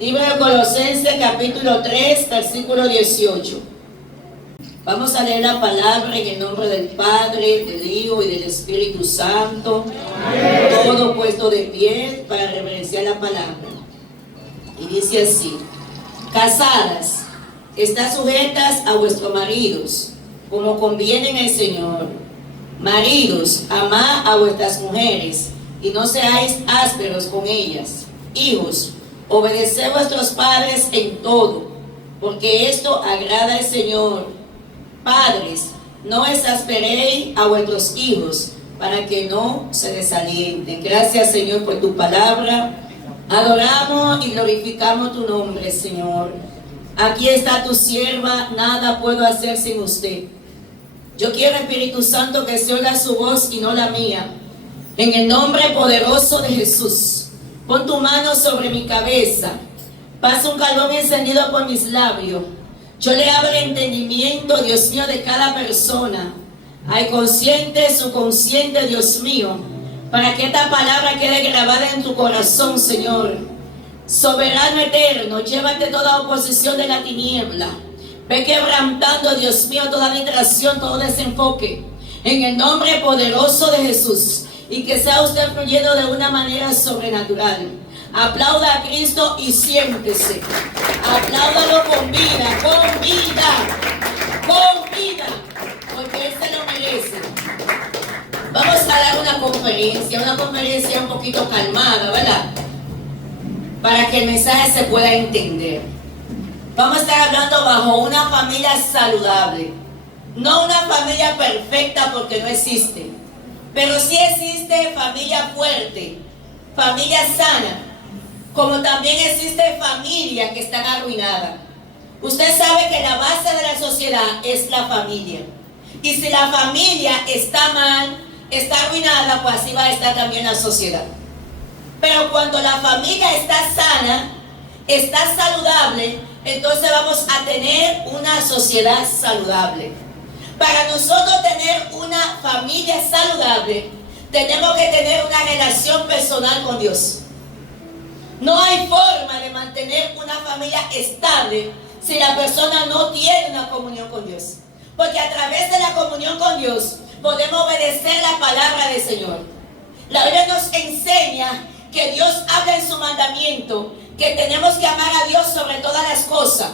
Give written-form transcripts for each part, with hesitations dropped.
Libro de Colosenses capítulo 3, versículo 18. Vamos a leer la palabra en el nombre del Padre, del Hijo y del Espíritu Santo. Amén. Todo puesto de pie para reverenciar la palabra. Y dice así: casadas, estad sujetas a vuestros maridos, como conviene en el Señor. Maridos, amad a vuestras mujeres, y no seáis ásperos con ellas. Hijos, obedeced a vuestros padres en todo, porque esto agrada al Señor. Padres, no exasperéis a vuestros hijos, para que no se desalienten. Gracias, Señor, por tu palabra. Adoramos y glorificamos tu nombre, Señor. Aquí está tu sierva, nada puedo hacer sin usted. Yo quiero, Espíritu Santo, que se oiga su voz y no la mía. En el nombre poderoso de Jesús. Pon tu mano sobre mi cabeza. Pasa un carbón encendido por mis labios. Yo le abro el entendimiento, Dios mío, de cada persona. Hay consciente, subconsciente, Dios mío, para que esta palabra quede grabada en tu corazón, Señor. Soberano eterno, llévate toda oposición de la tiniebla. Ve quebrantando, Dios mío, toda distracción, todo desenfoque. En el nombre poderoso de Jesús. Y que sea usted fluyendo de una manera sobrenatural. Aplauda a Cristo y siéntese. Apláudalo con vida, con vida, con vida, porque Él se lo merece. Vamos a dar una conferencia un poquito calmada, ¿verdad? Para que el mensaje se pueda entender. Vamos a estar hablando bajo una familia saludable. No una familia perfecta, porque no existe. Pero sí existe familia fuerte, familia sana, como también existe familia que están arruinadas. Usted sabe que la base de la sociedad es la familia. Y si la familia está mal, está arruinada, pues así va a estar también la sociedad. Pero cuando la familia está sana, está saludable, entonces vamos a tener una sociedad saludable. Para nosotros tener una familia saludable, tenemos que tener una relación personal con Dios. No hay forma de mantener una familia estable si la persona no tiene una comunión con Dios. Porque a través de la comunión con Dios podemos obedecer la palabra del Señor. La Biblia nos enseña que Dios habla en su mandamiento, que tenemos que amar a Dios sobre todas las cosas,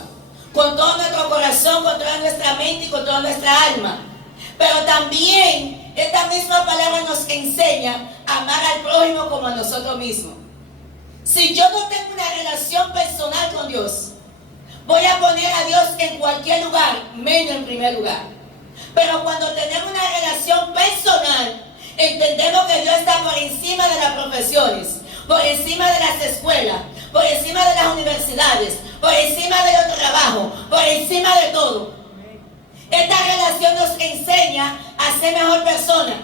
con todo nuestro corazón, con toda nuestra mente y con toda nuestra alma. Pero también esta misma palabra nos enseña a amar al prójimo como a nosotros mismos. Si yo no tengo una relación personal con Dios, voy a poner a Dios en cualquier lugar, menos en primer lugar. Pero cuando tenemos una relación personal, entendemos que Dios está por encima de las profesiones, por encima de las escuelas, por encima de las universidades, por encima de los trabajos, por encima de todo. Esta relación nos enseña a ser mejor persona,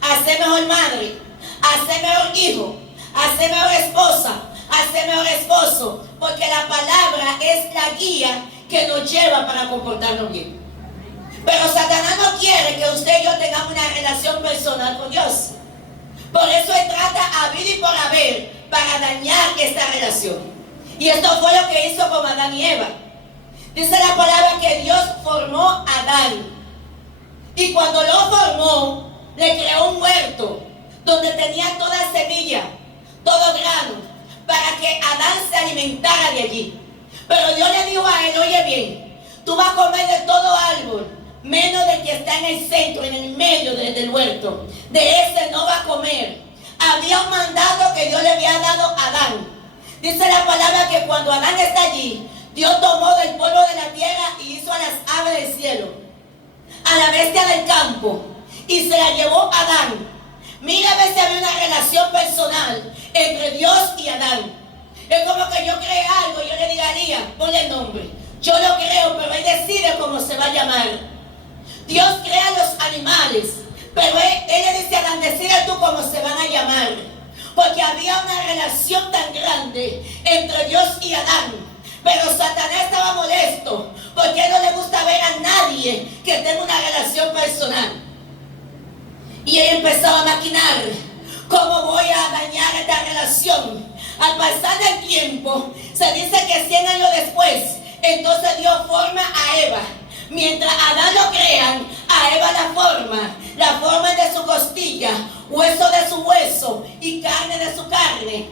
a ser mejor madre, a ser mejor hijo, a ser mejor esposa, a ser mejor esposo, porque la palabra es la guía que nos lleva para comportarnos bien. Pero Satanás no quiere que usted y yo tengamos una relación personal con Dios. Por eso Él trata a vida y por haber para dañar esta relación. Y esto fue lo que hizo con Adán y Eva. Dice la palabra que Dios formó a Adán. Y cuando lo formó, le creó un huerto donde tenía toda semilla, todo grano, para que Adán se alimentara de allí. Pero Dios le dijo a él: oye bien, tú vas a comer de todo árbol, menos del que está en el centro, en el medio del huerto. De ese no va a comer. Había un mandato que Dios le había dado a Adán. Dice la palabra que cuando Adán está allí, Dios tomó del polvo de la tierra y hizo a las aves del cielo, a la bestia del campo, y se la llevó a Adán. Mira a ver si había una relación personal entre Dios y Adán. Es como que yo cree algo, yo le diría, ponle el nombre. Yo lo creo, pero Él decide cómo se va a llamar. Dios crea los animales, pero él le dice a Adán: decide tú cómo se van a llamar. Porque había una relación tan grande entre Dios y Adán. Pero Satanás estaba molesto, porque a él no le gusta ver a nadie que tenga una relación personal. Y él empezaba a maquinar: ¿cómo voy a dañar esta relación? Al pasar del tiempo, se dice que 100 años después, entonces dio forma a Eva. Mientras Adán lo crean, a Eva la forma de su costilla, hueso de su hueso y carne de su carne.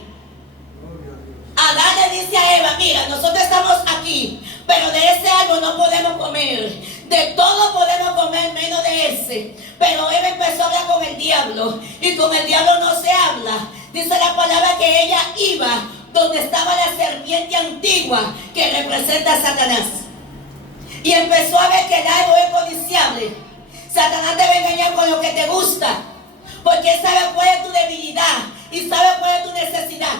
Adán le dice a Eva, mira, nosotros estamos aquí, pero de ese árbol no podemos comer. De todo podemos comer menos de ese. Pero Eva empezó a hablar con el diablo, y con el diablo no se habla. Dice la palabra que ella iba donde estaba la serpiente antigua que representa a Satanás. Y empezó a ver que el árbol es codiciable. Satanás te va a engañar con lo que te gusta, porque él sabe cuál es tu debilidad y sabe cuál es tu necesidad.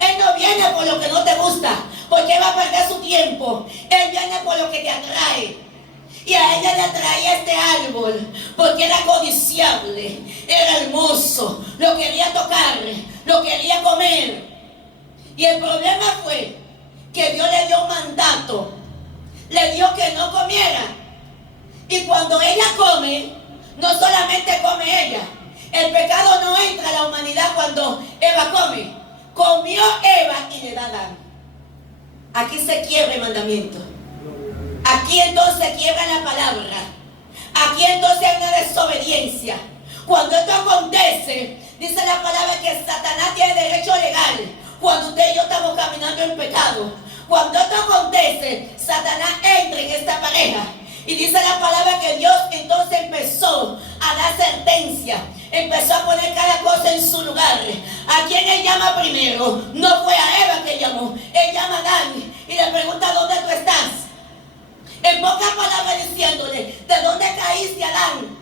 Él no viene por lo que no te gusta, porque va a perder su tiempo. Él viene por lo que te atrae. Y a ella le atraía este árbol, porque era codiciable, era hermoso, lo quería tocar, lo quería comer. Y el problema fue que Dios le dio un mandato, le dio que no comiera. Y cuando ella come, no solamente come ella. El pecado no entra a la humanidad cuando Eva come. Comió Eva y le da Adán. Aquí se quiebra el mandamiento. Aquí entonces quiebra la palabra. Aquí entonces hay una desobediencia. Cuando esto acontece, dice la palabra que Satanás tiene derecho legal. Cuando usted y yo estamos caminando en pecado. Cuando esto acontece, Satanás entra en esta pareja. Y dice la palabra que Dios entonces empezó a dar sentencia. Empezó a poner cada cosa en su lugar. ¿A quién él llama primero? No fue a Eva que llamó. Él llama a Adán y le pregunta: ¿dónde tú estás? En pocas palabras diciéndole: ¿de dónde caíste, Adán?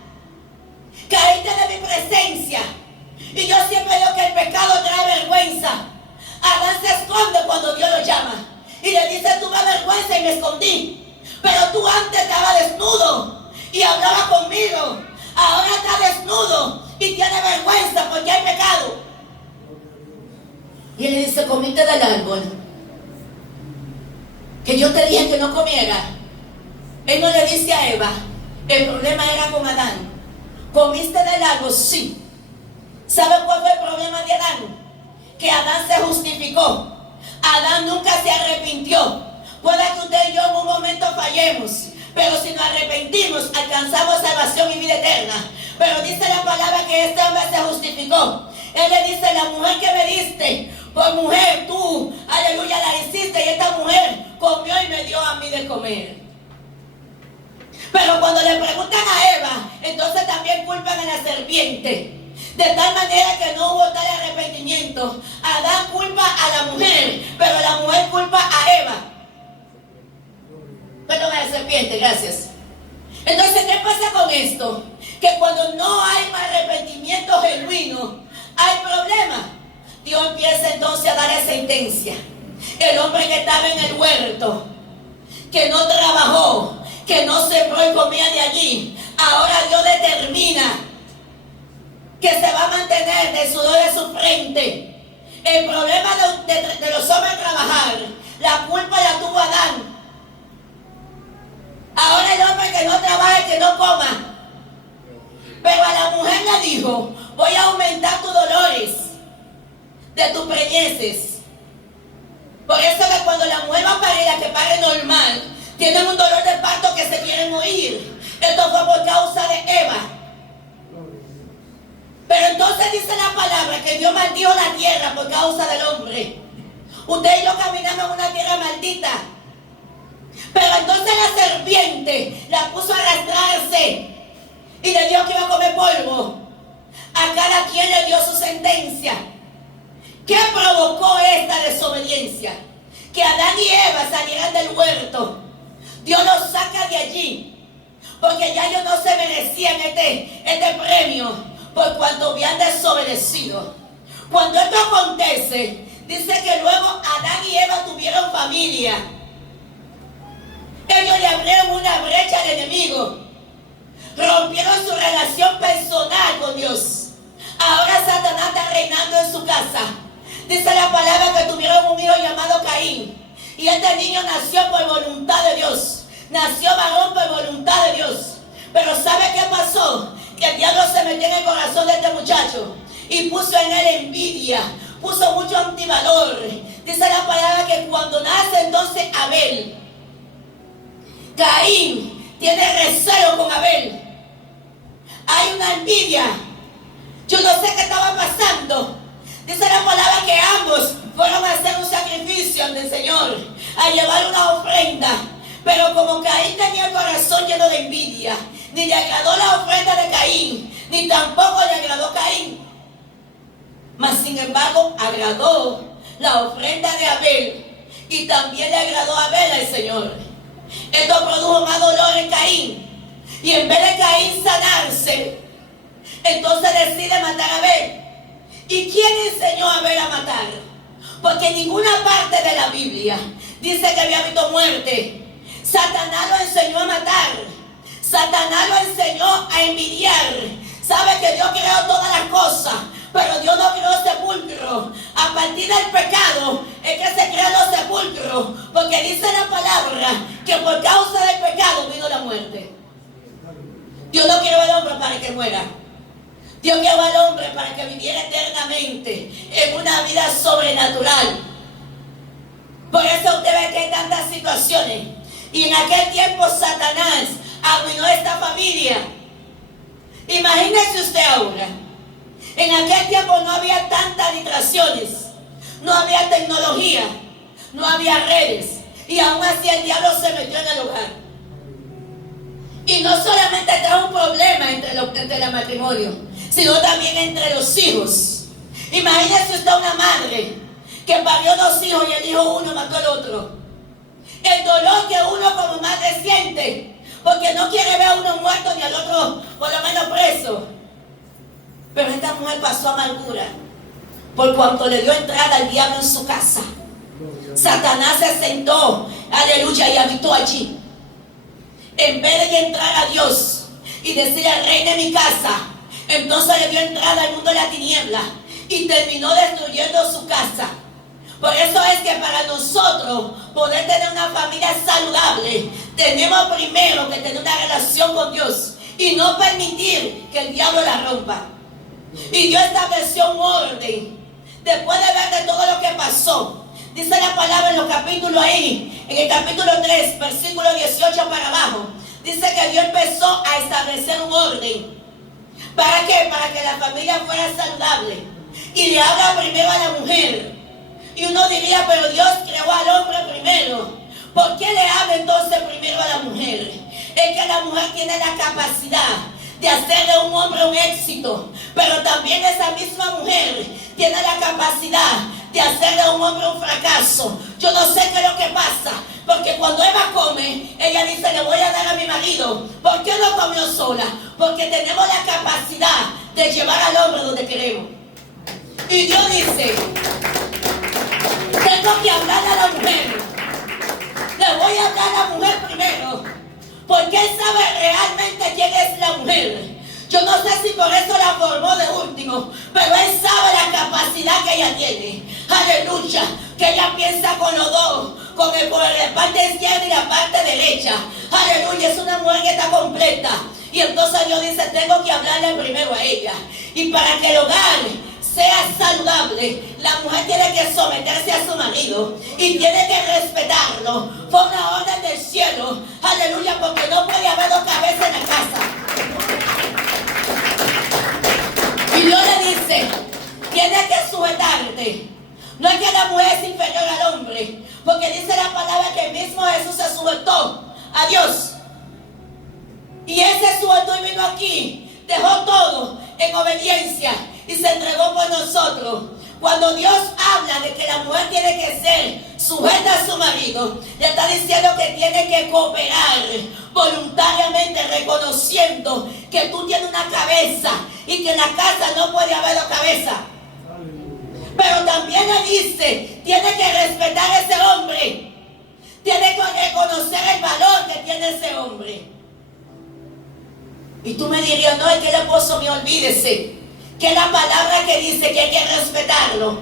Caíste de mi presencia. Y yo siempre digo que el pecado trae vergüenza. Adán se esconde cuando Dios lo llama y le dice: tuve vergüenza y me escondí. Pero tú antes estabas desnudo y hablaba conmigo. Ahora estás desnudo y tiene vergüenza porque hay pecado. Y él le dice: comiste del árbol que yo te dije que no comiera. Él no le dice a Eva, el problema era con Adán. ¿Comiste del árbol? Sí. ¿Sabe cuál fue el problema de Adán? Que Adán se justificó. Adán nunca se arrepintió. Puede que usted y yo en un momento fallemos, pero si nos arrepentimos, alcanzamos salvación y vida eterna. Pero dice la palabra que este hombre se justificó. Él le dice: la mujer que me diste, por mujer tú, aleluya, la hiciste, y esta mujer comió y me dio a mí de comer. Pero cuando le preguntan a Eva, entonces también culpan a la serpiente. De tal manera que no hubo tal arrepentimiento. Adán culpa a la mujer, pero la mujer culpa a Eva. Perdón, a la serpiente, gracias. Entonces, ¿qué pasa con esto? Que cuando no hay un arrepentimiento genuino, hay problema. Dios empieza entonces a darle sentencia. El hombre que estaba en el huerto, que no trabajó, que no sembró y comía de allí, ahora Dios determina que se va a mantener del sudor de su frente. El problema de los hombres trabajar, la culpa la tuvo Adán. Ahora el hombre que no trabaja y que no coma. Pero a la mujer le dijo: voy a aumentar tus dolores de tus preñeces. Por eso que cuando la mujer va a parir, la que pare normal, tienen un dolor de parto que se quieren morir. Esto fue por causa de Eva. Pero entonces dice la palabra que Dios maldijo la tierra por causa del hombre. Usted y yo caminamos en una tierra maldita. Pero entonces la serpiente la puso a arrastrarse y le dio que iba a comer polvo. A cada quien le dio su sentencia. ¿Qué provocó esta desobediencia? Que Adán y Eva salieran del huerto. Dios los saca de allí, porque ya ellos no se merecían este premio por cuanto habían desobedecido. Cuando esto acontece, dice que luego Adán y Eva tuvieron familia. Ellos le abrieron una brecha al enemigo. Rompieron su relación personal con Dios. Ahora Satanás está reinando en su casa. Dice la palabra que tuvieron un hijo llamado Caín. Y este niño nació por voluntad de Dios. Nació varón por voluntad de Dios. Pero ¿sabe qué pasó? Que el diablo se metió en el corazón de este muchacho y puso en él envidia puso mucho antivalor. Dice la palabra que cuando nace entonces Abel, Caín tiene recelo con Abel. Hay una envidia. Yo no sé qué estaba pasando. Dice la palabra que ambos fueron a hacer un sacrificio ante el Señor, a llevar una ofrenda. Pero como Caín tenía el corazón lleno de envidia, ni le agradó la ofrenda de Caín, ni tampoco le agradó Caín. Mas sin embargo agradó la ofrenda de Abel, y también le agradó a Abel al Señor. Esto produjo más dolor en Caín, y en vez de Caín sanarse, entonces decide matar a Abel. ¿Y quién enseñó a Abel a matar? Porque en ninguna parte de la Biblia dice que había habido muerte. Satanás lo enseñó a matar. Satanás lo enseñó a envidiar. Sabe que Dios creó todas las cosas, pero Dios no creó sepulcros. A partir del pecado es que se crean los sepulcros, porque dice la palabra que por causa del pecado vino la muerte. Dios no creó al hombre para que muera. Dios creó al hombre para que viviera eternamente en una vida sobrenatural. Por eso usted ve que hay tantas situaciones. Y en aquel tiempo Satanás arruinó esta familia. Imagínese usted ahora. En aquel tiempo no había tantas distracciones, no había tecnología, no había redes. Y aún así el diablo se metió en el hogar. Y no solamente trajo un problema entre el matrimonio, sino también entre los hijos. Imagínese usted una madre que parió 2 hijos y el hijo uno mató al otro. El dolor que uno como madre siente, porque no quiere ver a uno muerto ni al otro por lo menos preso. Pero esta mujer pasó amargura por cuanto le dio entrada al diablo en su casa. Satanás se sentó, aleluya, y habitó allí. En vez de entrar a Dios y decirle: reina en mi casa, entonces le dio entrada al mundo de la tiniebla y terminó destruyendo su casa. Por eso es que para nosotros poder tener una familia saludable, tenemos primero que tener una relación con Dios y no permitir que el diablo la rompa. Y Dios estableció un orden. Después de ver de todo lo que pasó, dice la palabra en los capítulos ahí, en el capítulo 3, versículo 18 para abajo, dice que Dios empezó a establecer un orden. ¿Para qué? Para que la familia fuera saludable. Y le habla primero a la mujer. Y uno diría: pero Dios creó al hombre primero. ¿Por qué le habla entonces primero a la mujer? Es que la mujer tiene la capacidad de hacer de un hombre un éxito, pero también esa misma mujer tiene la capacidad de hacer de un hombre un fracaso. Yo no sé qué es lo que pasa, porque cuando Eva come, ella dice: le voy a dar a mi marido. ¿Por qué no comió sola? Porque tenemos la capacidad de llevar al hombre donde queremos. Y Dios dice: tengo que hablar a la mujer. Le voy a hablar a la mujer primero, porque Él sabe realmente quién es la mujer. Yo no sé si por eso la formó de último, pero Él sabe la capacidad que ella tiene. Aleluya, que ella piensa con los dos, por la parte izquierda y la parte derecha. Aleluya, es una mujer que está completa. Y entonces Dios dice: tengo que hablarle primero a ella. Y para que el hogar sea saludable, la mujer tiene que someterse a su marido y tiene que respetarlo. Fue una orden del cielo, aleluya, porque no puede haber 2 cabezas en la casa. Y Dios le dice: tienes que sujetarte. No es que la mujer es inferior al hombre, porque dice la palabra que el mismo Jesús se sujetó a Dios. Y Él se sujetó y vino aquí, dejó todo en obediencia y se entregó por nosotros. Cuando Dios habla de que la mujer tiene que ser sujeta a su marido, le está diciendo que tiene que cooperar voluntariamente, reconociendo que tú tienes una cabeza y que en la casa no puede haber 2 cabezas. Pero también le dice: tiene que respetar a ese hombre, tiene que reconocer el valor que tiene ese hombre. Y tú me dirías: no, es que el esposo me olvídese, que la palabra que dice que hay que respetarlo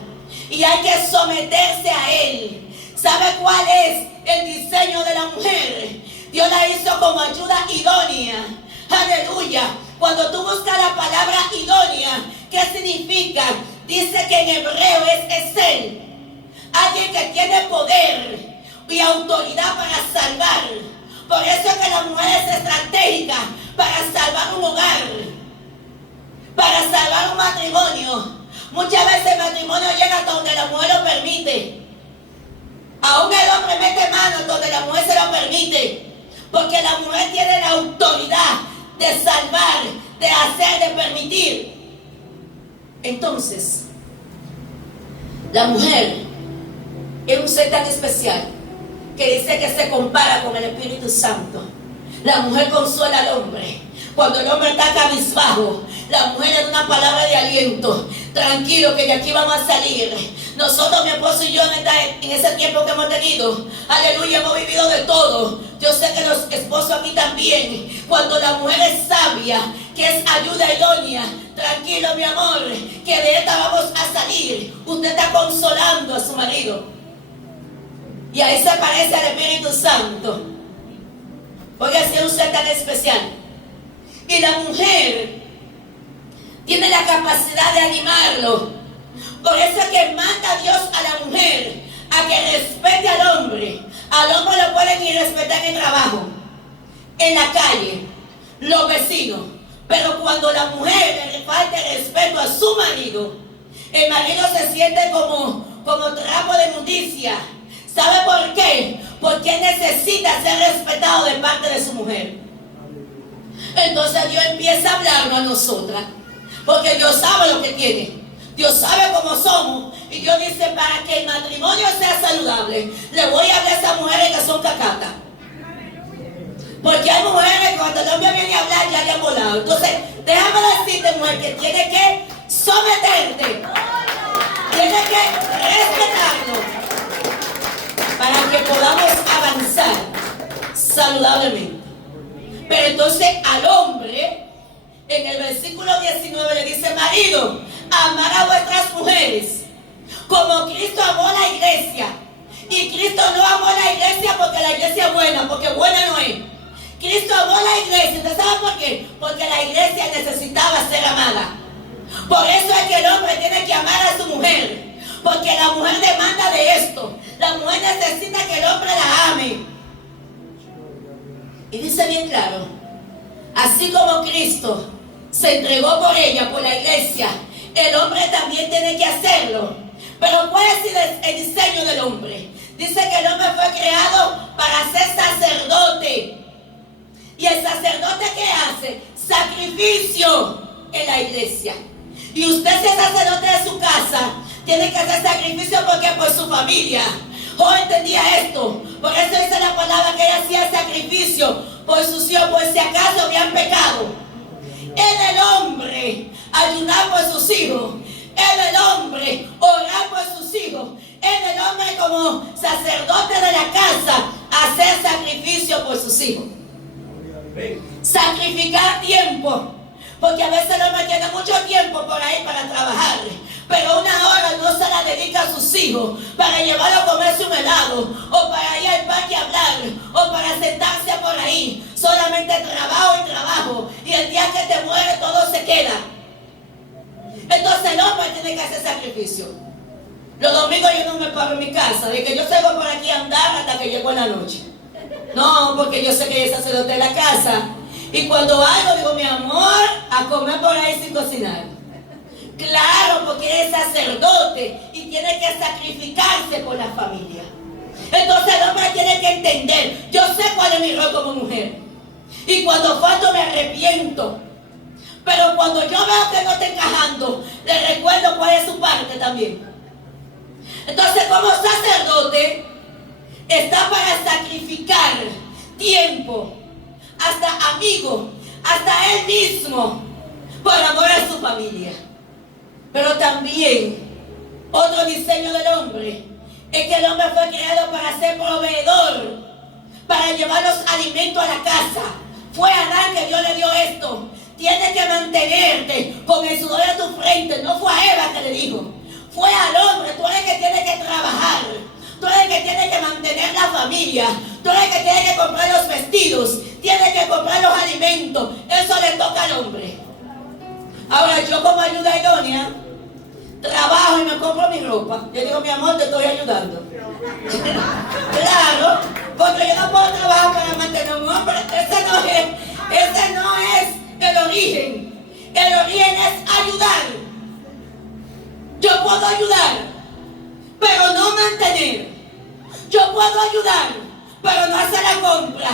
y hay que someterse a él. ¿Sabe cuál es el diseño de la mujer? Dios la hizo como ayuda idónea. Aleluya. Cuando tú buscas la palabra idónea, ¿qué significa? dice que en hebreo es él, alguien que tiene poder y autoridad para salvar. Por eso es que la mujer es estratégica para salvar un hogar, para salvar un matrimonio. Muchas veces el matrimonio llega hasta donde la mujer lo permite. Aún el hombre mete manos donde la mujer se lo permite, porque la mujer tiene la autoridad de salvar, de hacer, de permitir. Entonces, la mujer es un ser tan especial que dice que se compara con el Espíritu Santo. La mujer consuela al hombre. Cuando el hombre está cabizbajo, la mujer le da una palabra de aliento. Tranquilo, que de aquí vamos a salir. Nosotros, mi esposo y yo, en ese tiempo que hemos tenido, aleluya, hemos vivido de todo. Yo sé que los esposos aquí también. Cuando la mujer es sabia, que es ayuda idónea, tranquilo, mi amor, que de esta vamos a salir. Usted está consolando a su marido. Y ahí se parece al Espíritu Santo. Porque así es un ser tan especial. Y la mujer tiene la capacidad de animarlo. Por eso es que manda Dios a la mujer a que respete al hombre. Al hombre lo pueden ir respetar en el trabajo, en la calle, los vecinos. Pero cuando la mujer le falta el respeto a su marido, el marido se siente como trapo de inmundicia. ¿Sabe por qué? Porque necesita ser respetado de parte de su mujer. Entonces Dios empieza a hablarnos a nosotras, porque Dios sabe lo que tiene, Dios sabe cómo somos, y Dios dice: para que el matrimonio sea saludable, le voy a hablar a esas mujeres que son cacatas. Porque hay mujeres que cuando el hombre viene a hablar ya le han volado. Entonces, déjame decirte, mujer, que tiene que someterte, tiene que respetarlo, para que podamos avanzar saludablemente. Pero entonces al hombre, en el versículo 19 le dice: marido, amar a vuestras mujeres como Cristo amó la iglesia. Y Cristo no amó la iglesia porque la iglesia es buena, porque buena no es. Cristo amó la iglesia. ¿Usted sabe por qué? Porque la iglesia necesitaba ser amada. Por eso es que el hombre tiene que amar a su mujer, porque la mujer demanda de esto. La mujer necesita que el hombre la ame. Y dice bien claro: así como Cristo se entregó por ella, por la iglesia, el hombre también tiene que hacerlo. Pero ¿cuál es el diseño del hombre? Dice que el hombre fue creado para ser sacerdote. ¿Y el sacerdote qué hace? Sacrificio en la iglesia. Y usted, si es sacerdote de su casa, tiene que hacer sacrificio porque por su familia. Jo entendía esto. Por eso dice la palabra que ella hacía sacrificio por sus hijos, por si acaso habían pecado. Es el hombre ayunar por sus hijos. Es el hombre orar por sus hijos. Es el hombre como sacerdote de la casa hacer sacrificio por sus hijos. Sacrificar tiempo. Porque a veces el hombre tiene mucho tiempo por ahí para trabajar, pero una hora no se la dedica a sus hijos para llevarlo a comerse un helado, o para ir al parque a hablar, o para sentarse por ahí. Solamente trabajo y trabajo, y el día que te mueres todo se queda. Entonces el hombre tiene que hacer sacrificio. Los domingos yo no me paro en mi casa, de que yo salgo por aquí a andar hasta que llego en la noche. No, porque yo sé que es sacerdote de la casa. Y cuando hago, digo: mi amor, a comer por ahí sin cocinar. Claro, porque es sacerdote y tiene que sacrificarse por la familia. Entonces el hombre tiene que entender: yo sé cuál es mi rol como mujer, y cuando falto me arrepiento. Pero cuando yo veo que no está encajando, le recuerdo cuál es su parte también. Entonces, como sacerdote, está para sacrificar tiempo, hasta amigo, hasta él mismo, por amor a su familia. Pero también otro diseño del hombre es que el hombre fue creado para ser proveedor, para llevar los alimentos a la casa. Fue a Adán que Dios le dio esto: tienes que mantenerte con el sudor de tu frente. No fue a Eva que le dijo, fue al hombre. Tú eres el que tiene que trabajar, tú eres el que tiene que mantener la familia, tú eres el que tiene que comprar los vestidos, tiene que comprar los alimentos. Eso le toca al hombre. Ahora, yo como ayuda idónea trabajo y me compro mi ropa. Yo digo, mi amor, te estoy ayudando. Claro, porque yo no puedo trabajar para mantener a un hombre. Ese no es el origen. El origen es ayudar. Yo puedo ayudar, pero no mantener. Yo puedo ayudar, pero no hacer la compra,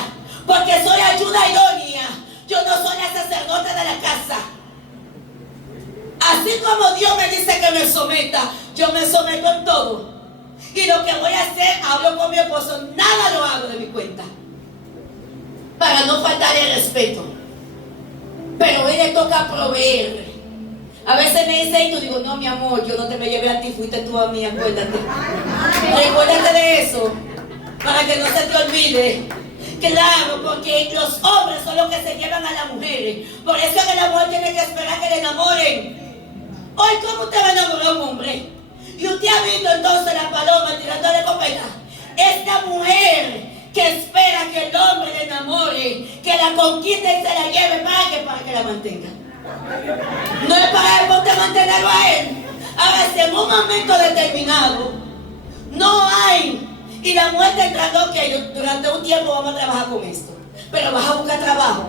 porque soy ayuda idónea. Yo no soy la sacerdote de la casa. Así como Dios me dice que me someta, yo me someto en todo. Y lo que voy a hacer, hablo con mi esposo, nada lo hago de mi cuenta, para no faltarle el respeto. Pero a él le toca proveer. A veces me dice, y tú digo, no, mi amor, yo no te me llevé a ti, fuiste tú a mí, acuérdate. Recuérdate de eso, para que no se te olvide. Claro, porque los hombres son los que se llevan a las mujeres. Por eso es que la mujer tiene que esperar que le enamoren. Hoy, ¿cómo usted va a enamorar a un hombre? Y usted ha visto entonces la paloma tirándole escopeta. Esta mujer que espera que el hombre le enamore, que la conquiste y se la lleve, para que la mantenga. No es para él porque mantenerlo a él. Ahora, si en un momento determinado no hay, y la mujer te entrando, que durante un tiempo vamos a trabajar con esto, pero vas a buscar trabajo.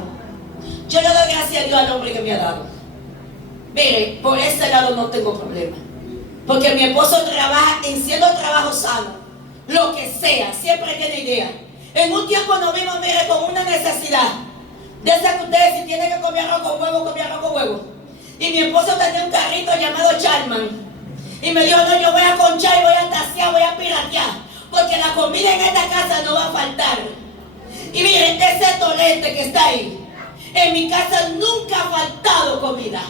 Yo le doy gracias a Dios al hombre que me ha dado. Mire, por ese lado no tengo problema, porque mi esposo trabaja en cierto trabajo sano, lo que sea, siempre tiene idea. En un tiempo nos vimos, mire, con una necesidad de esa que ustedes, si tienen que comer arroz con huevo, comer arroz con huevo. Y mi esposo tenía un carrito llamado Charman. Y me dijo, no, yo voy a conchar y voy a tasear, voy a piratear, porque la comida en esta casa no va a faltar. Y miren, ese tolete que está ahí, en mi casa nunca ha faltado comida,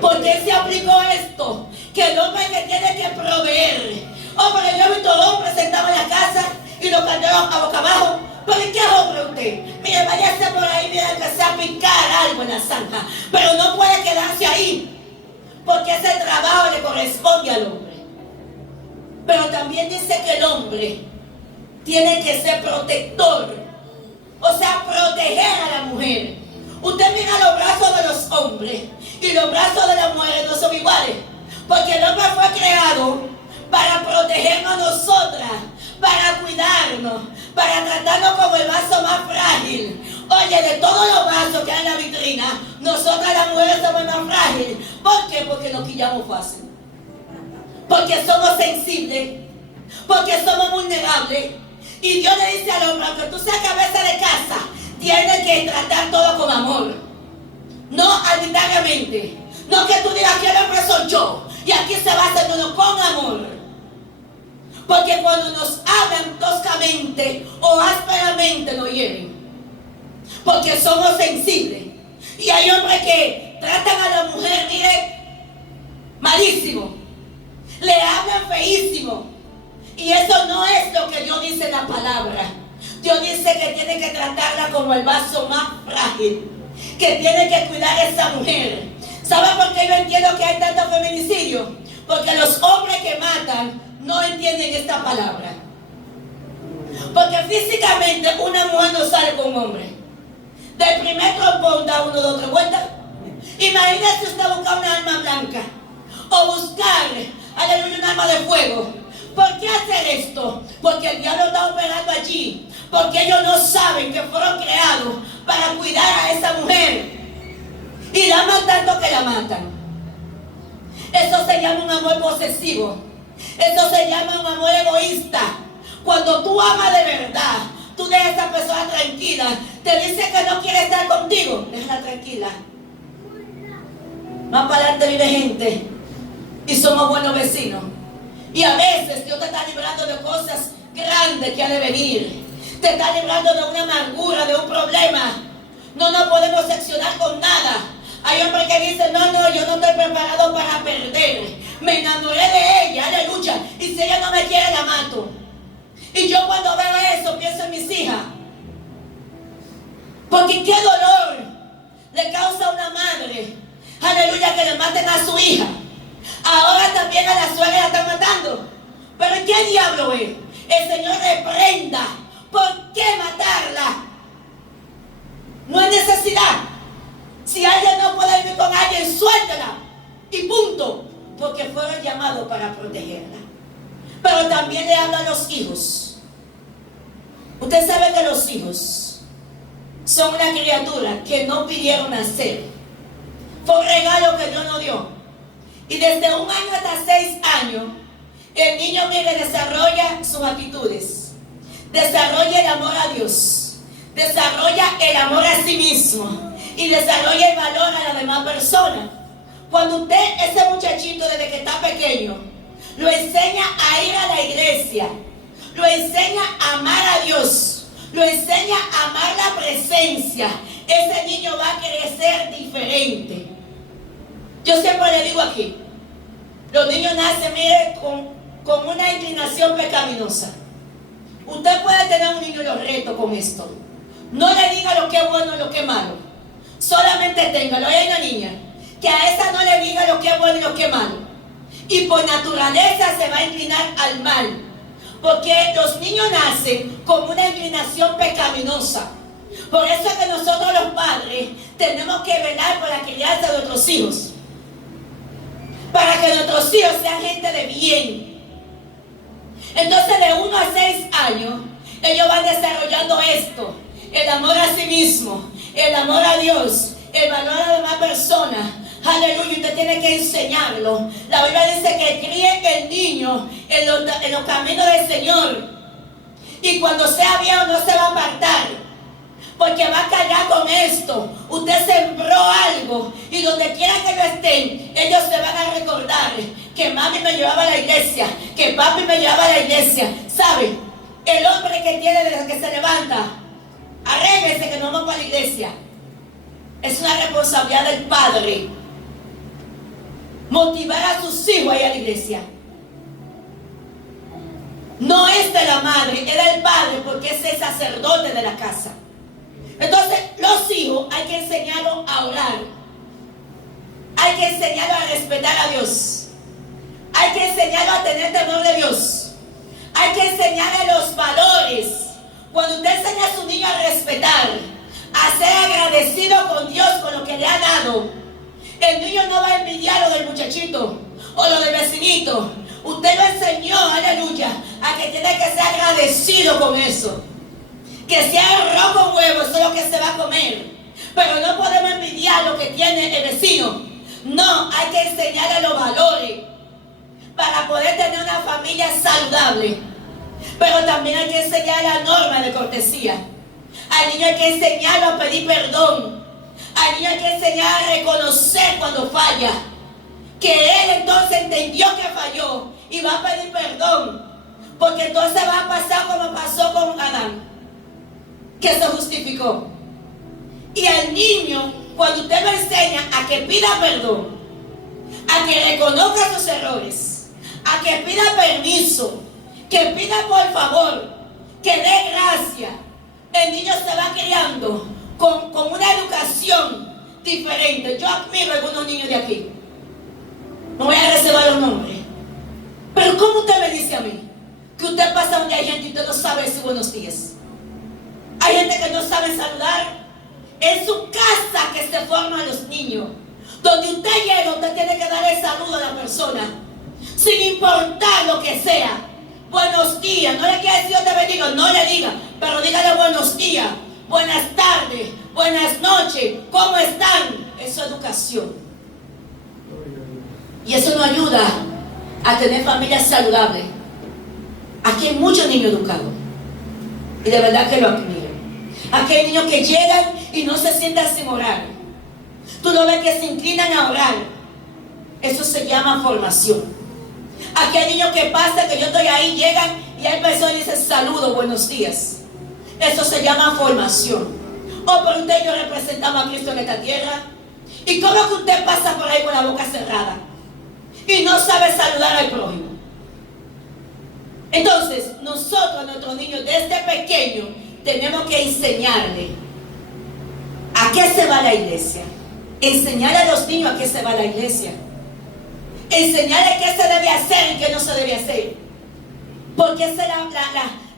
porque él se aplicó esto, que el hombre que tiene que proveer. Hombre, yo he visto hombres sentados en la casa y los calderos a boca abajo. ¿Pero qué hombre usted? Mire, váyase por ahí, mire, empecé a picar algo en la zanja. Pero no puede quedarse ahí, porque ese trabajo le corresponde al hombre. Pero también dice que el hombre tiene que ser protector, o sea, proteger a la mujer. Usted mira los brazos de los hombres y los brazos de las mujeres no son iguales, porque el hombre fue creado para protegernos a nosotras, para cuidarnos, para tratarnos como el vaso más frágil. Oye, de todos los vasos que hay en la vitrina, nosotras las mujeres somos más frágiles. ¿Por qué? Porque nos quillamos fácil, porque somos sensibles, porque somos vulnerables. Y Dios le dice al hombre, aunque tú seas cabeza de casa, tienes que tratar todo con amor, no arbitrariamente. No que tú digas que el hombre soy yo y aquí se va a hacer todo con amor. Porque cuando nos hablan toscamente o ásperamente nos hieren, porque somos sensibles. Y hay hombres que tratan a la mujer, mire, malísimo, le hablan feísimo. Y eso no es lo que Dios dice en la palabra. Dios dice que tiene que tratarla como el vaso más frágil, que tiene que cuidar a esa mujer. ¿Sabe por qué yo entiendo que hay tanto feminicidio? Porque los hombres que matan no entienden esta palabra. Porque físicamente una mujer no sale con un hombre. Del primer trompón da uno, dos, tres vueltas. Imagínese usted buscar una arma blanca o buscar, aleluya, un arma de fuego. ¿Por qué hacer esto? Porque el diablo está operando allí. Porque ellos no saben que fueron creados para cuidar a esa mujer. Y la aman tanto que la matan. Eso se llama un amor posesivo. Eso se llama un amor egoísta. Cuando tú amas de verdad, tú dejas a esa persona tranquila. Te dice que no quiere estar contigo, déjala tranquila. Más para adelante vive gente y somos buenos vecinos. Y a veces Dios te está librando de cosas grandes que ha de venir. Te está librando de una amargura, de un problema. No nos podemos seccionar con nada. Hay hombres que dicen, no, yo no estoy preparado para perder. Me enamoré de ella, aleluya. Y si ella no me quiere, la mato. Y yo cuando veo eso, pienso en mis hijas. Porque qué dolor le causa a una madre, aleluya, que le maten a su hija. Ahora también a la suegra la están matando. Pero ¿qué diablo es? El Señor reprenda. ¿Por qué matarla? No hay necesidad. Si alguien no puede vivir con alguien, suéltela. Y punto. porque fueron llamados para protegerla. Pero también le habla a los hijos. Usted sabe que los hijos son una criatura que no pidieron nacer. Fue un regalo que Dios nos dio. Y desde 1 año hasta 6 años, el niño, mire, desarrolla sus actitudes, desarrolla el amor a Dios, desarrolla el amor a sí mismo y desarrolla el valor a la demás persona. Cuando usted, ese muchachito desde que está pequeño, lo enseña a ir a la iglesia, lo enseña a amar a Dios, lo enseña a amar la presencia, ese niño va a crecer diferente. Yo siempre le digo aquí, los niños nacen, mire, con una inclinación pecaminosa. Usted puede tener un niño y lo reto con esto. No le diga lo que es bueno y lo que es malo. Solamente téngalo. Hay una niña que a esa no le diga lo que es bueno y lo que es malo. Y por naturaleza se va a inclinar al mal. Porque los niños nacen con una inclinación pecaminosa. Por eso es que nosotros los padres tenemos que velar por la crianza de nuestros hijos. Para que nuestros hijos sean gente de bien. Entonces de 1 a 6 años ellos van desarrollando esto: el amor a sí mismo, el amor a Dios, el valor a la demás persona. Aleluya, usted tiene que enseñarlo. La Biblia dice que críe el niño en los caminos del Señor, y cuando sea viejo no se va a apartar, porque va a cargar con esto. Usted sembró algo y donde quiera que lo estén, ellos se van a recordar que mami me llevaba a la iglesia, que papi me llevaba a la iglesia. ¿Sabe? El hombre que tiene desde que se levanta, arréglese que no vamos para la iglesia. Es una responsabilidad del padre motivar a sus hijos a ir a la iglesia. No es de la madre, es del padre, porque es el sacerdote de la casa. Entonces, los hijos hay que enseñarlos a orar. Hay que enseñarlos a respetar a Dios. Hay que enseñarlos a tener temor de Dios. Hay que enseñarles los valores. Cuando usted enseña a su niño a respetar, a ser agradecido con Dios por lo que le ha dado, el niño no va a envidiar lo del muchachito o lo del vecinito. Usted lo enseñó, aleluya, a que tiene que ser agradecido con eso. Que sea arroz con huevo, eso es lo que se va a comer. Pero no podemos envidiar lo que tiene el vecino. No, hay que enseñarle los valores para poder tener una familia saludable. Pero también hay que enseñar la norma de cortesía. Al niño hay que enseñarlo a pedir perdón. Al niño hay que enseñar a reconocer cuando falla. Que él entonces entendió que falló y va a pedir perdón. Porque entonces va a pasar como pasó con Adán, que se justificó. Y al niño, cuando usted lo enseña a que pida perdón, a que reconozca sus errores, a que pida permiso, que pida por favor, que dé gracia, el niño se va criando con una educación diferente. Yo admiro a algunos niños de aquí. No voy a reservar los nombres. Pero ¿cómo usted me dice a mí que usted pasa donde hay gente y usted no sabe decir buenos días? Hay gente que no sabe saludar. En su casa que se forman los niños. Donde usted llega, usted tiene que dar el saludo a la persona, sin importar lo que sea. Buenos días. No le quiere decir Dios te bendiga, no le diga, pero dígale buenos días, buenas tardes, buenas noches, ¿cómo están? Eso es educación. Y eso nos ayuda a tener familias saludables. Aquí hay muchos niños educados. Y de verdad que lo admiro. Aquí hay niños que llegan y no se sientan sin orar. Tú lo ves que se inclinan a orar. Eso se llama formación. Aquí hay niños que pasan, que yo estoy ahí, llegan y hay personas que dicen saludos, buenos días. Eso se llama formación. Oh, por usted y yo representamos a Cristo en esta tierra. ¿Y cómo que usted pasa por ahí con la boca cerrada y no sabe saludar al prójimo? Entonces, nosotros a nuestros niños desde pequeños tenemos que enseñarle a qué se va la iglesia. Enseñarle a los niños a qué se va la iglesia. Enseñarle qué se debe hacer y qué no se debe hacer. Porque esa es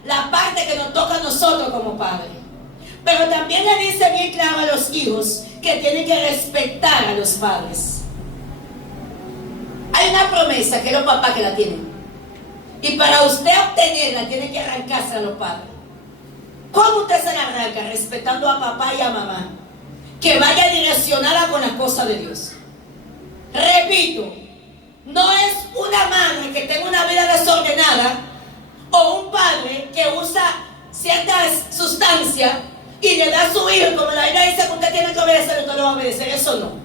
la parte que nos toca a nosotros como padres. Pero también le dice bien claro a los hijos que tienen que respetar a los padres. Hay una promesa que es los papás que la tienen. Y para usted obtenerla, tiene que arrancarse a los padres. ¿Cómo usted se la arranca? Respetando a papá y a mamá, que vaya direccionada con las cosas de Dios. Repito, no es una madre que tenga una vida desordenada o un padre que usa ciertas sustancias y le da a su hijo, como la Biblia dice que usted tiene que obedecer, usted lo va a obedecer. Eso no.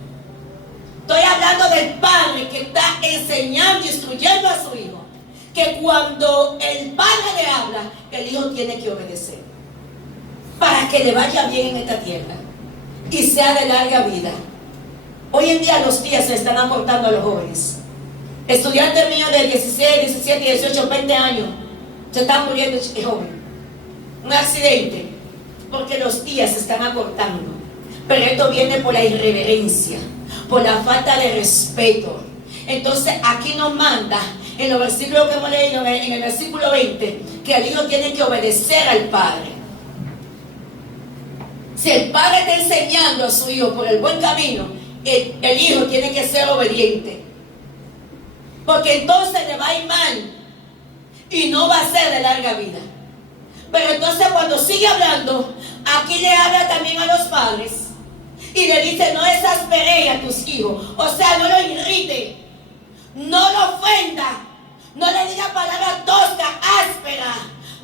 Estoy hablando del padre que está enseñando y instruyendo a su hijo, que cuando el padre le habla, el hijo tiene que obedecer para que le vaya bien en esta tierra y sea de larga vida. Hoy en día los días se están aportando a los jóvenes. Estudiantes míos de 16, 17, 18, 20 años se están muriendo jóvenes. Un accidente, porque los días se están acortando. Pero esto viene por la irreverencia, por la falta de respeto. Entonces aquí nos manda, en los versículos que hemos leído, en el versículo 20, que el hijo tiene que obedecer al padre. Si el padre está enseñando a su hijo por el buen camino, el hijo tiene que ser obediente. Porque entonces le va a ir mal y no va a ser de larga vida. Pero entonces cuando sigue hablando, aquí le habla también a los padres y le dice: no exasperéis a tus hijos, o sea, no lo irrite, no lo ofenda, no le diga palabras toscas, ásperas,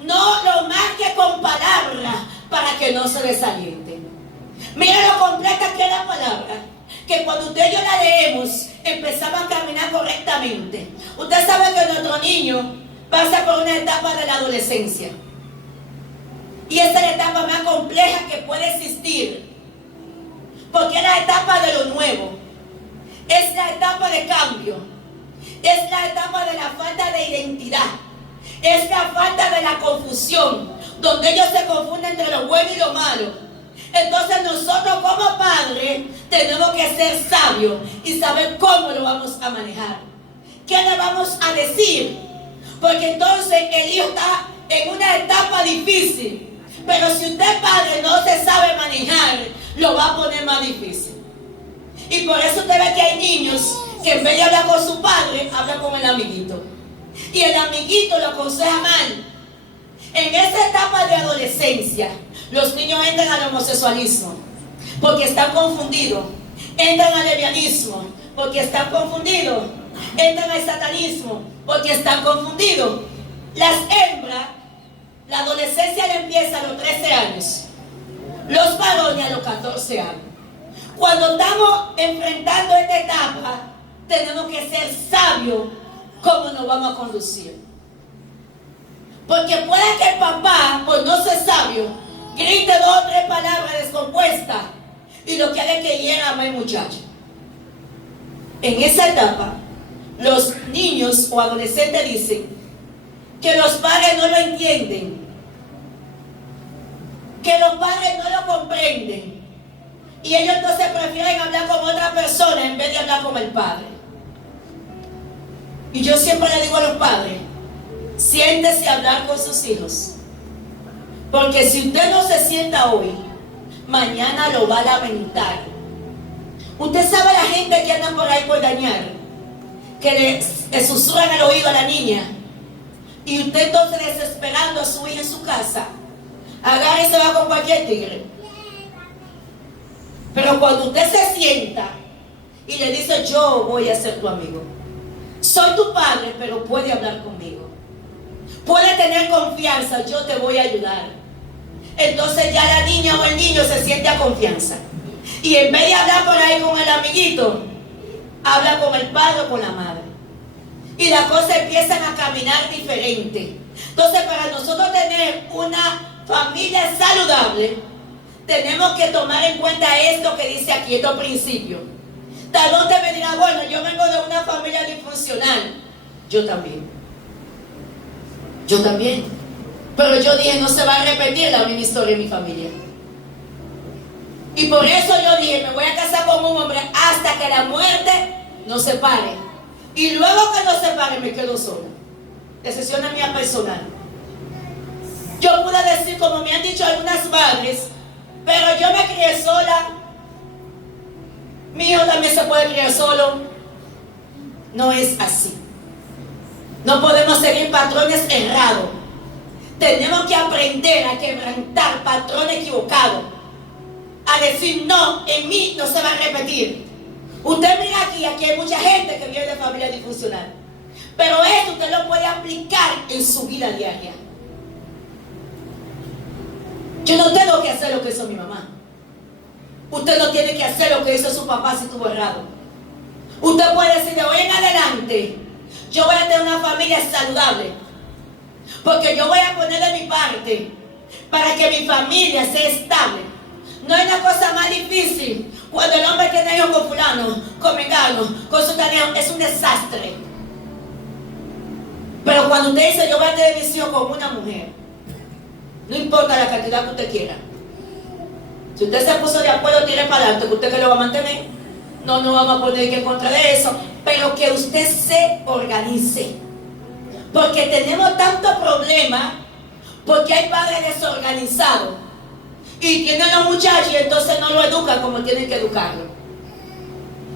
no lo marque con palabras para que no se desaliente. Mira lo completa que es la palabra, que cuando usted y yo la leemos, empezamos a caminar correctamente. Usted sabe que nuestro niño pasa por una etapa de la adolescencia. Y esa es la etapa más compleja que puede existir. Porque es la etapa de lo nuevo. Es la etapa de cambio. Es la etapa de la falta de identidad. Es la falta de la confusión. Donde ellos se confunden entre lo bueno y lo malo. Entonces nosotros como padres tenemos que ser sabios y saber cómo lo vamos a manejar. ¿Qué le vamos a decir? Porque entonces el hijo está en una etapa difícil. Pero si usted padre no se sabe manejar, lo va a poner más difícil. Y por eso usted ve que hay niños que en vez de hablar con su padre, hablan con el amiguito. Y el amiguito lo aconseja mal. En esa etapa de adolescencia, los niños entran al homosexualismo porque están confundidos. Entran al lesbianismo porque están confundidos. Entran al satanismo porque están confundidos. Las hembras, la adolescencia le empieza a los 13 años. Los varones a los 14 años. Cuando estamos enfrentando esta etapa, tenemos que ser sabios cómo nos vamos a conducir. Porque puede que el papá, por no ser sabio, grite 2 o 3 palabras descompuestas y lo que haga es que hiera a más muchacho. En esa etapa, los niños o adolescentes dicen que los padres no lo entienden, que los padres no lo comprenden, y ellos entonces prefieren hablar con otra persona en vez de hablar con el padre. Y yo siempre le digo a los padres: siéntese a hablar con sus hijos, porque si usted no se sienta hoy, mañana lo va a lamentar. Usted sabe la gente que anda por ahí por dañar, que le susurran al oído a la niña, y usted entonces desesperando a su hija en su casa, agarra y se va con cualquier tigre. Pero cuando usted se sienta y le dice: yo voy a ser tu amigo, soy tu padre, pero puede hablar conmigo, puede tener confianza, yo te voy a ayudar. Entonces ya la niña o el niño se siente a confianza. Y en vez de hablar por ahí con el amiguito, habla con el padre o con la madre. Y las cosas empiezan a caminar diferente. Entonces, para nosotros tener una familia saludable, tenemos que tomar en cuenta esto que dice aquí, estos principios. Tal vez usted me dirá: bueno, yo vengo de una familia disfuncional. Yo también. Pero yo dije: no se va a repetir la misma historia en mi familia. Y por eso yo dije: me voy a casar con un hombre hasta que la muerte nos separe. Y luego que nos separe, me quedo sola. Decisión mía personal. Yo pude decir, como me han dicho algunas madres: pero yo me crié sola. Mi hijo también se puede criar solo. No es así. No podemos seguir patrones errados. Tenemos que aprender a quebrantar patrones equivocados. A decir, no, en mí no se va a repetir. Usted mira aquí hay mucha gente que viene de familia disfuncional. Pero esto usted lo puede aplicar en su vida diaria. Yo no tengo que hacer lo que hizo mi mamá. Usted no tiene que hacer lo que hizo su papá si estuvo errado. Usted puede decir, de hoy en adelante, yo voy a tener una familia saludable. Porque yo voy a poner de mi parte para que mi familia sea estable. No hay una cosa más difícil cuando el hombre tiene hijos con fulano, con mengano, con su tarea. Es un desastre. Pero cuando usted dice, yo voy a tener mis hijos con una mujer, no importa la cantidad que usted quiera. Si usted se puso de acuerdo, tire para adelante, que usted que lo va a mantener. No nos vamos a poner en contra de eso. Pero que usted se organice. Porque tenemos tantos problemas, porque hay padres desorganizados. Y tienen a los muchachos y entonces no lo educan como tienen que educarlo.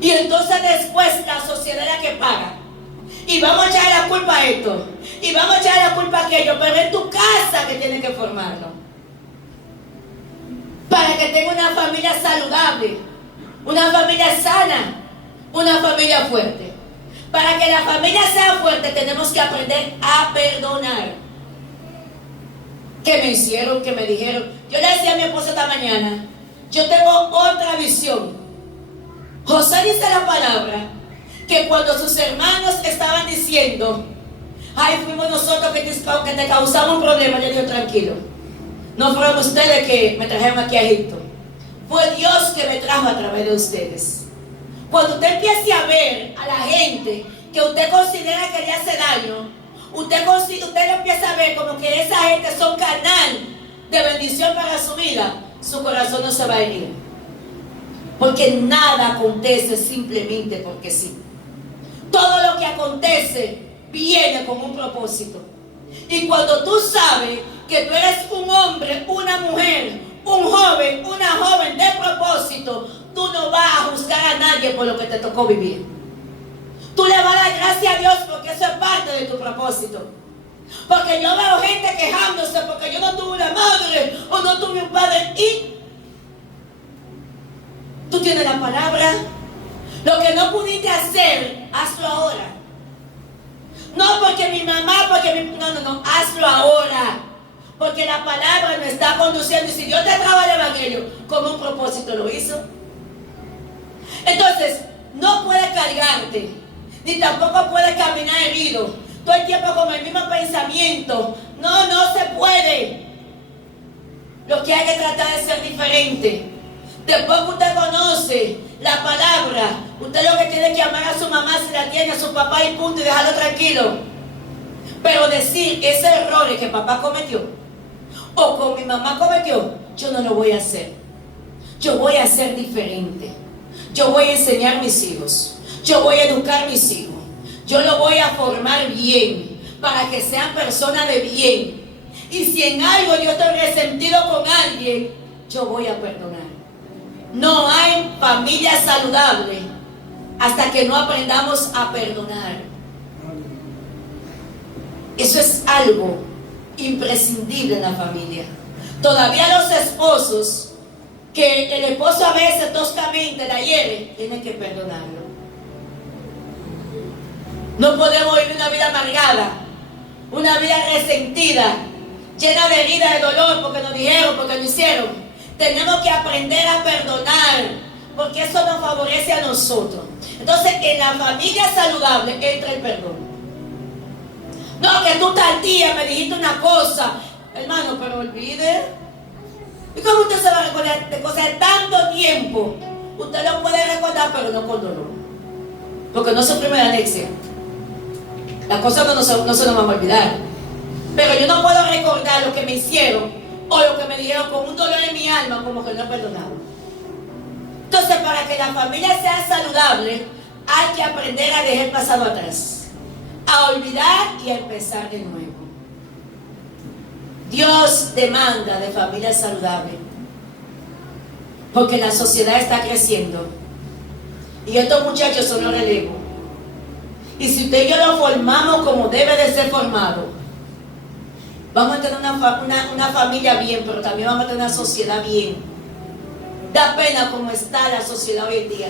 Y entonces después la sociedad es la que paga. Y vamos a echarle la culpa a esto. Y vamos a echarle la culpa a aquello. Pero es tu casa que tiene que formarlo. Para que tenga una familia saludable. Una familia sana. Una familia fuerte. Para que la familia sea fuerte tenemos que aprender a perdonar. ¿Qué me hicieron? ¿Qué me dijeron? Yo le decía a mi esposa esta mañana, yo tengo otra visión. José dice la palabra que cuando sus hermanos estaban diciendo, ay, fuimos nosotros que te causamos un problema, yo digo, tranquilo, no fueron ustedes que me trajeron aquí a Egipto, fue Dios que me trajo a través de ustedes. Cuando usted empiece a ver a la gente que usted considera que le hace daño, usted lo empieza a ver como que esa gente son canal de bendición para su vida, su corazón no se va a herir. Porque nada acontece simplemente porque sí. Todo lo que acontece viene con un propósito. Y cuando tú sabes que tú eres un hombre, una mujer, un joven, una joven de propósito, tú no vas a juzgar a nadie por lo que te tocó vivir. Tú le vas a dar gracias a Dios porque eso es parte de tu propósito. Porque yo veo gente quejándose porque yo no tuve una madre o no tuve un padre. Y tú tienes la palabra. Lo que no pudiste hacer, hazlo ahora. No porque mi mamá, no, hazlo ahora. Porque la palabra me está conduciendo. Y si Dios te trajo el evangelio, como un propósito lo hizo. Entonces, no puedes cargarte, ni tampoco puedes caminar herido, todo el tiempo con el mismo pensamiento. No se puede. Lo que hay que tratar de ser diferente. Después que usted conoce la palabra, usted lo que tiene que amar a su mamá si la tiene, a su papá y punto, y dejarlo tranquilo. Pero decir ese error que papá cometió, o con mi mamá cometió, yo no lo voy a hacer. Yo voy a ser diferente. Yo voy a enseñar a mis hijos. Yo voy a educar a mis hijos. Yo lo voy a formar bien para que sean personas de bien. Y si en algo yo estoy resentido con alguien, yo voy a perdonar. No hay familia saludable hasta que no aprendamos a perdonar. Eso es algo imprescindible en la familia. Todavía los esposos, que el esposo a veces toscamente la hiere, tiene que perdonarlo. No podemos vivir una vida amargada, una vida resentida, llena de herida, de dolor, porque nos dijeron, porque nos hicieron. Tenemos que aprender a perdonar, porque eso nos favorece a nosotros. Entonces, en la familia saludable entra el perdón. No, que tú tal día me dijiste una cosa, hermano, pero olvide. ¿Y cómo usted se va a recordar de cosas de tanto tiempo? Usted lo puede recordar, pero no con dolor. Porque no suprime la anexia. Las cosas no se nos van a olvidar. Pero yo no puedo recordar lo que me hicieron o lo que me dijeron con un dolor en mi alma, como que no he perdonado. Entonces, para que la familia sea saludable, hay que aprender a dejar el pasado atrás, a olvidar y a empezar de nuevo. Dios demanda de familia saludable, porque la sociedad está creciendo y estos muchachos son los relevos. Y si usted y yo lo formamos como debe de ser formado, vamos a tener una familia bien, pero también vamos a tener una sociedad bien. Da pena como está la sociedad hoy en día.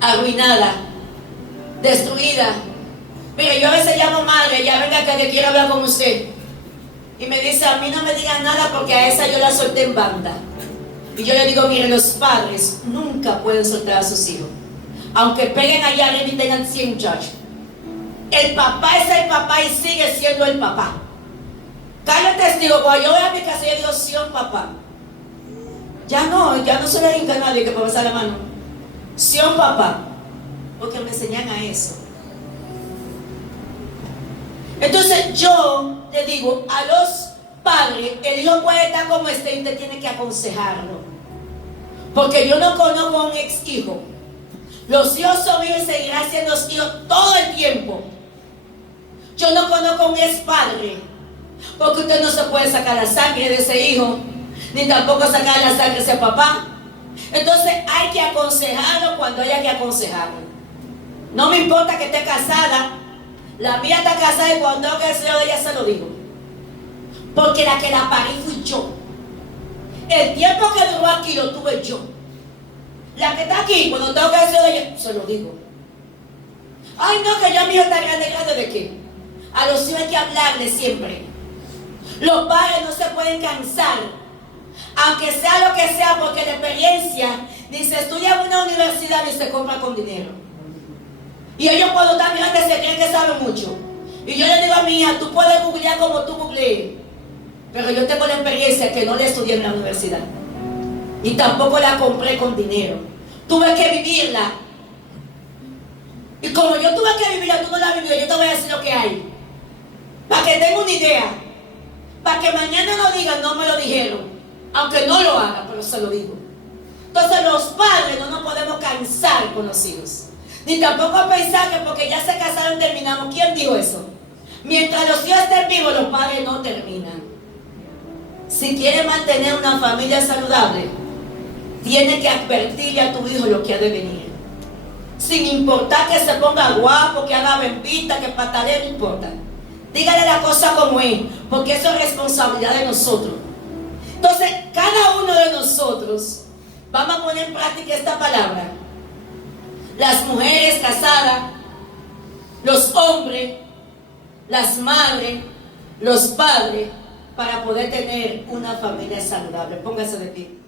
Arruinada, destruida. Mire, yo a veces llamo madre, ya venga acá que quiero hablar con usted. Y me dice, a mí no me digan nada porque a esa yo la solté en banda. Y yo le digo, mire, los padres nunca pueden soltar a sus hijos. Aunque peguen allá arriba y tengan 100 muchachos. El papá es el papá y sigue siendo el papá. Cada testigo, cuando yo voy a mi casa, yo digo, Sion papá. Ya no se le hinca a nadie que pueda pasar la mano. Sion papá. Porque me enseñan a eso. Entonces yo le digo a los padres, el hijo puede estar como esté y usted tiene que aconsejarlo. Porque yo no conozco a un ex hijo. Los hijos son hijos y seguirán siendo hijos todo el tiempo. Yo no conozco a un ex padre. Porque usted no se puede sacar la sangre de ese hijo, ni tampoco sacar la sangre de ese papá. Entonces hay que aconsejarlo cuando haya que aconsejarlo. No me importa que esté casada. La mía está casada y cuando tengo que decirlo de ella se lo digo. Porque la que la parí fui yo. El tiempo que duró aquí lo tuve yo. La que está aquí, cuando tengo que decirlo de ella, se lo digo. Ay, no, que ya mi hijo está grande, ¿de qué? A los hijos hay que hablarle siempre. Los padres no se pueden cansar, aunque sea lo que sea, porque la experiencia dice, estudia en una universidad y se compra con dinero. Y ellos cuando están grandes se creen que saben mucho. Y yo le digo a mi hija, tú puedes googlear como tú googlees, pero yo tengo la experiencia que no la estudié en la universidad. Y tampoco la compré con dinero. Tuve que vivirla. Y como yo tuve que vivirla, tú no la vivió, yo te voy a decir lo que hay. Para que tenga una idea. Para que mañana no digan, no me lo dijeron. Aunque no lo hagan, pero se lo digo. Entonces los padres no nos podemos cansar con los hijos. Ni tampoco pensar que porque ya se casaron terminamos. ¿Quién dijo eso? Mientras los hijos estén vivos, los padres no terminan. Si quieres mantener una familia saludable, tienes que advertirle a tu hijo lo que ha de venir. Sin importar que se ponga guapo, que haga bembita, que patalee, no importa. Dígale la cosa como es, porque eso es responsabilidad de nosotros. Entonces, cada uno de nosotros vamos a poner en práctica esta palabra. Las mujeres casadas, los hombres, las madres, los padres, para poder tener una familia saludable. Póngase de pie.